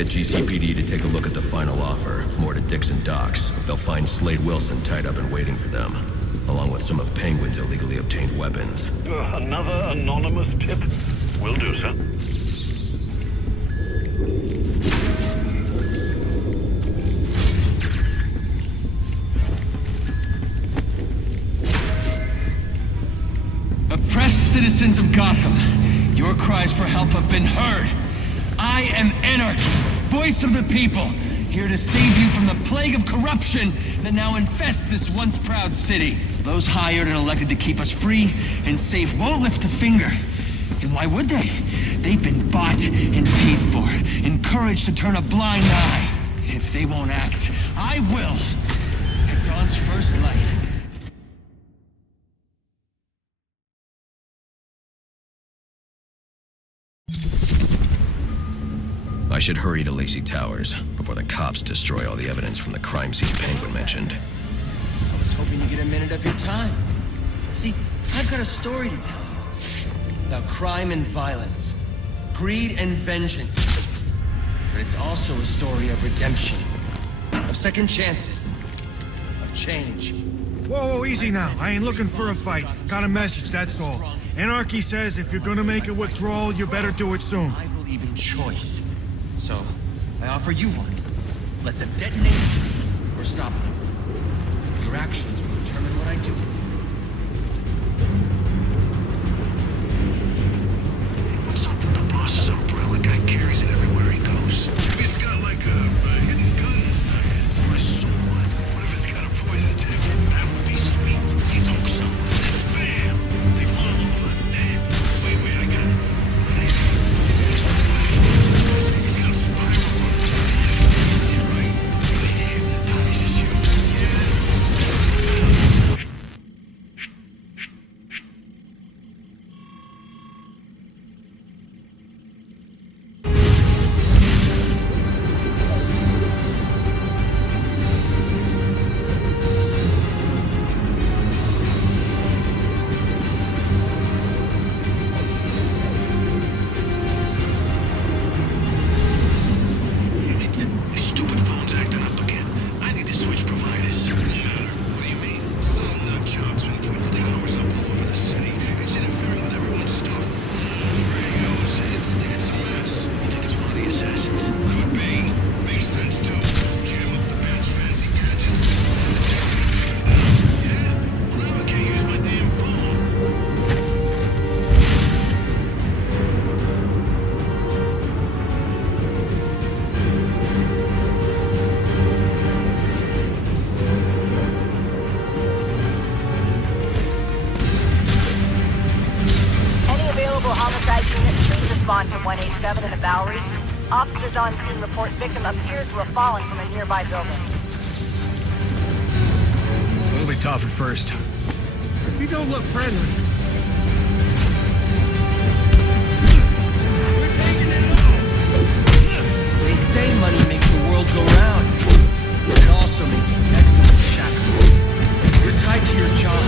Get GCPD to take a look at the final offer, more to Dixon Docks. They'll find Slade Wilson tied up and waiting for them, along with some of Penguin's illegally obtained weapons. Another anonymous tip? Will do, sir. Oppressed citizens of Gotham, your cries for help have been heard. I am Anarchy, voice of the people, here to save you from the plague of corruption that now infests this once proud city. Those hired and elected to keep us free and safe won't lift a finger. And why would they? They've been bought and paid for, encouraged to turn a blind eye. If they won't act, I will. At dawn's first light. I should hurry to Lacey Towers before the cops destroy all the evidence from the crime scene Penguin mentioned. I was hoping to get a minute of your time. See, I've got a story to tell you. About crime and violence. Greed and vengeance. But it's also a story of redemption. Of second chances. Of change. Whoa, easy now. I ain't looking for a fight. Got a message, that's all. Anarchy says if you're gonna make a withdrawal, you better do it soon. I believe in choice. So, I offer you one. Let them detonate, or stop them. Your actions will determine what I do with you. What's up with the boss's umbrella? Guy carries it everywhere he goes. Maybe it's got like a hidden gun or a sword. What if it's got a poison tip? That would be sweet. He took someone. Bam! They fall over. Damn. Wait, I got it. To 187 in the Bowery. Officers on scene report victim appears to have fallen from a nearby building. We'll be tough at first. You don't look friendly. We're taking it all! They say money makes the world go round. But it also makes you excellent shackles. You're tied to your job,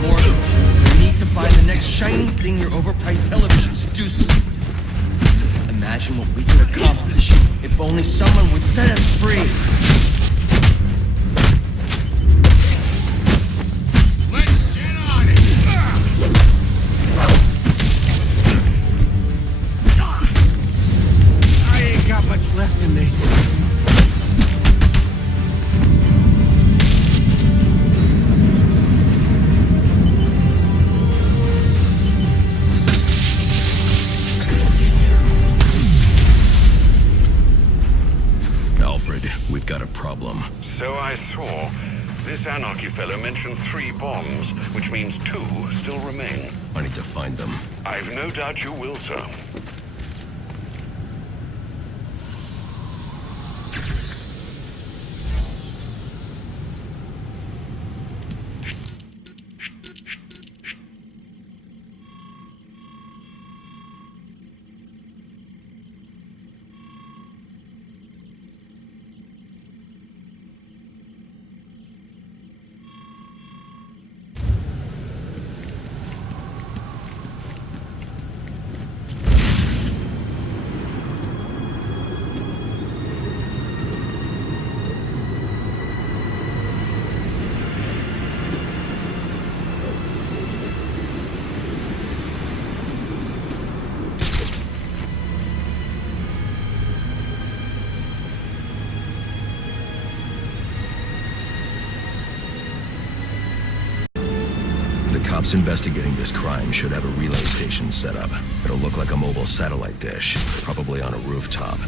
mortgage. You need to buy the next shiny thing your overpriced television seduces you with. Imagine what we could accomplish if only someone would set us free. Let's get on it! I ain't got much left in me. We've got a problem. So I saw. This Anarchy fellow mentioned 3 bombs, which means 2 still remain. I need to find them. I've no doubt you will, sir. Cops investigating this crime should have a relay station set up. It'll look like a mobile satellite dish, probably on a rooftop.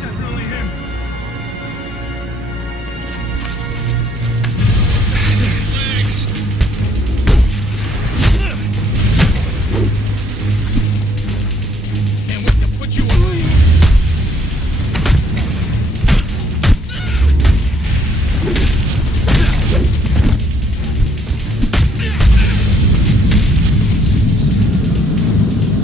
Definitely him. Can't wait to put you away.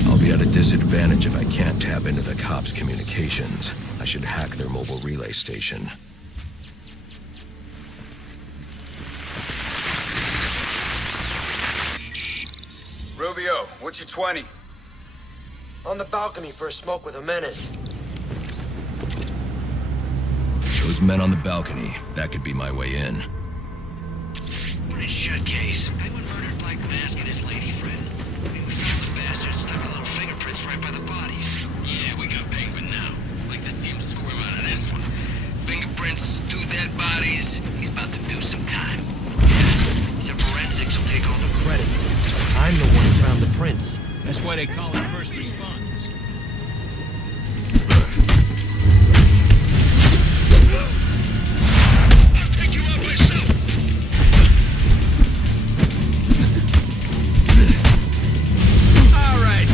I'll be at a disadvantage if I can't tap into the cops' communications. I should hack their mobile relay station. Rubio, what's your 20? On the balcony for a smoke with a menace. Those men on the balcony, that could be my way in. What a shut case. Penguin murdered Black Mask and his lady friend. We found the bastard, stuck a little fingerprints right by the bodies. Yeah, we got Penguin now. Like to see him squirm out of this one. Fingerprints, 2 dead bodies. He's about to do some time. Some forensics will take all the credit. I'm the one who found the prints. That's why they call it first response. I'll take you out myself. All right.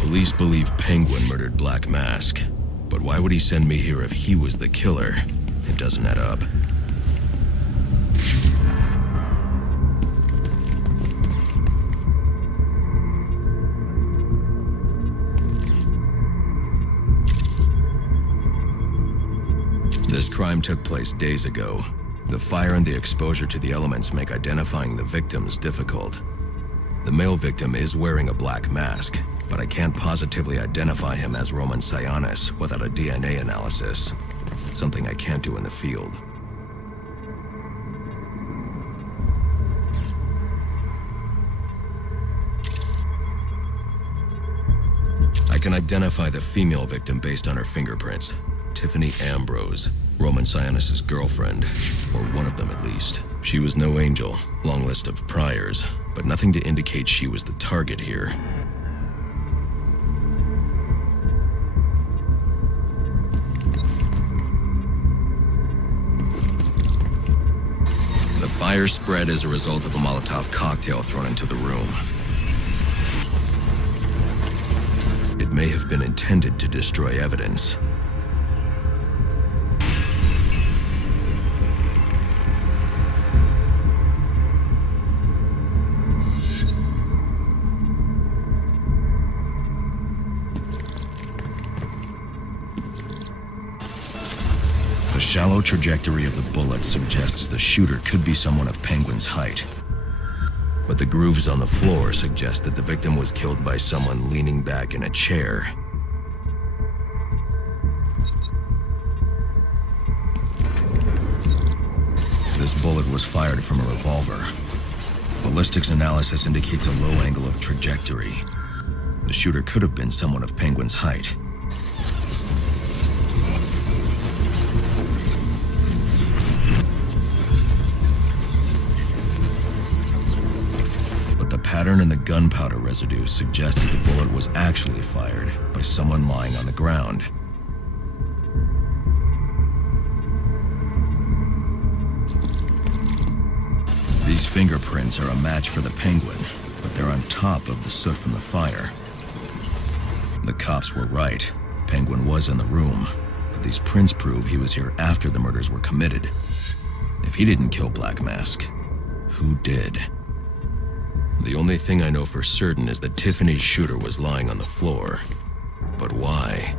Police believe Penguin murdered Black Mask. But why would he send me here if he was the killer? It doesn't add up. This crime took place days ago. The fire and the exposure to the elements make identifying the victims difficult. The male victim is wearing a black mask, but I can't positively identify him as Roman Sionis without a DNA analysis. Something I can't do in the field. I can identify the female victim based on her fingerprints. Tiffany Ambrose, Roman Sionis' girlfriend, or one of them at least. She was no angel, long list of priors, but nothing to indicate she was the target here. The fire spread as a result of a Molotov cocktail thrown into the room. It may have been intended to destroy evidence. The shallow trajectory of the bullet suggests the shooter could be someone of Penguin's height. But the grooves on the floor suggest that the victim was killed by someone leaning back in a chair. This bullet It was fired from a revolver. Ballistics analysis indicates a low angle of trajectory. The shooter could have been someone of Penguin's height. But the pattern in the gunpowder residue suggests the bullet was actually fired by someone lying on the ground. These fingerprints are a match for the Penguin, but they're on top of the soot from the fire. The cops were right. Penguin was in the room, but these prints prove he was here after the murders were committed. If he didn't kill Black Mask, who did? The only thing I know for certain is that Tiffany's shooter was lying on the floor. But why?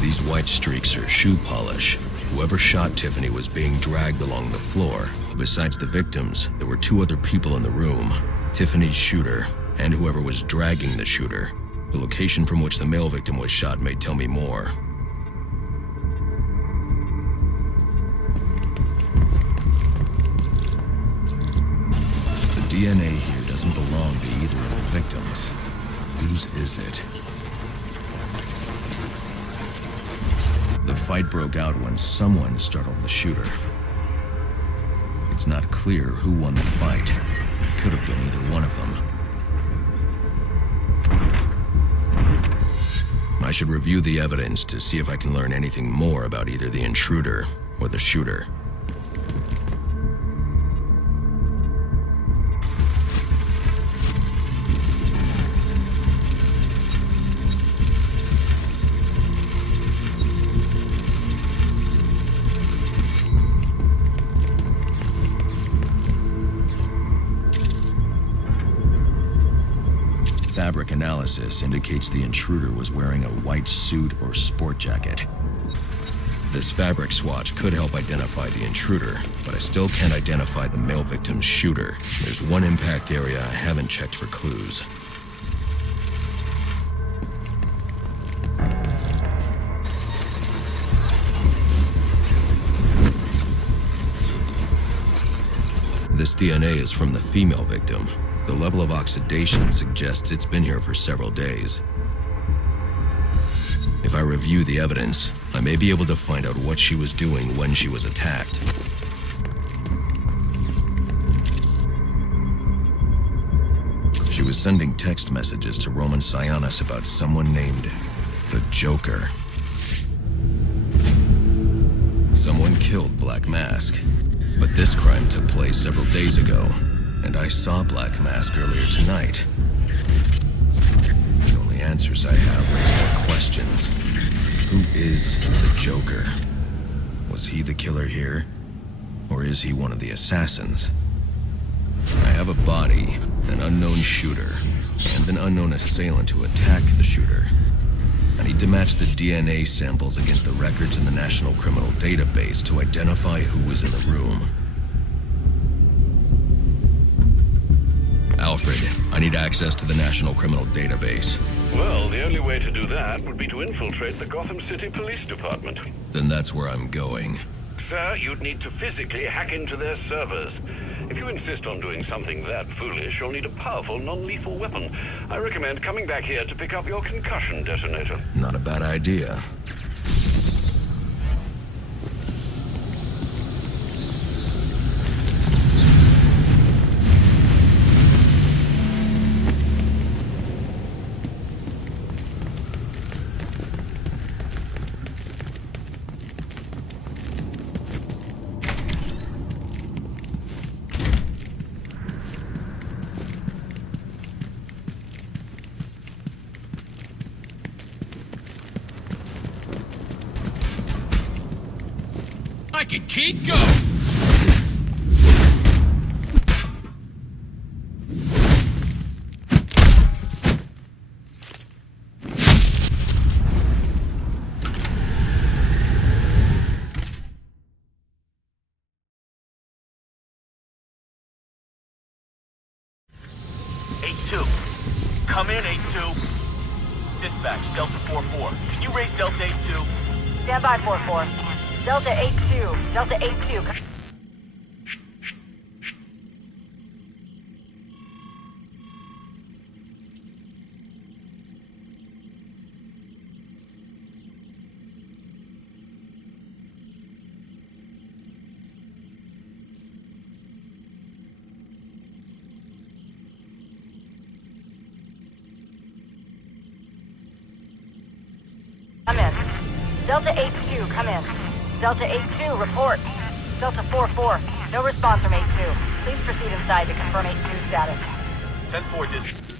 These white streaks are shoe polish. Whoever shot Tiffany was being dragged along the floor. Besides the victims, there were 2 other people in the room. Tiffany's shooter, and whoever was dragging the shooter. The location from which the male victim was shot may tell me more. The DNA here doesn't belong to either of the victims. Whose is it? The fight broke out when someone startled the shooter. It's not clear who won the fight. It could have been either one of them. I should review the evidence to see if I can learn anything more about either the intruder or the shooter. Fabric analysis indicates the intruder was wearing a white suit or sport jacket. This fabric swatch could help identify the intruder, but I still can't identify the male victim's shooter. There's one impact area I haven't checked for clues. This DNA is from the female victim. The level of oxidation suggests it's been here for several days. If I review the evidence, I may be able to find out what she was doing when she was attacked. She was sending text messages to Roman Sionis about someone named the Joker. Someone killed Black Mask, but this crime took place several days ago. And I saw Black Mask earlier tonight. The only answers I have raise more questions. Who is the Joker? Was he the killer here? Or is he one of the assassins? I have a body, an unknown shooter, and an unknown assailant who attacked the shooter. I need to match the DNA samples against the records in the National Criminal Database to identify who was in the room. Alfred, I need access to the National Criminal Database. Well, the only way to do that would be to infiltrate the Gotham City Police Department. Then that's where I'm going. Sir, you'd need to physically hack into their servers. If you insist on doing something that foolish, you'll need a powerful, non-lethal weapon. I recommend coming back here to pick up your concussion detonator. Not a bad idea. I can keep going! Come in, 8-2. Dispatch, Delta 4-4. Can you raise Delta 8-2? Stand by 4-4. Delta 8-2. Delta 8-2. Come in. Delta 8-2, come in. Delta 8-2, report. Delta 4-4, no response from 8-2. Please proceed inside to confirm 8-2 status. 10-4 dis.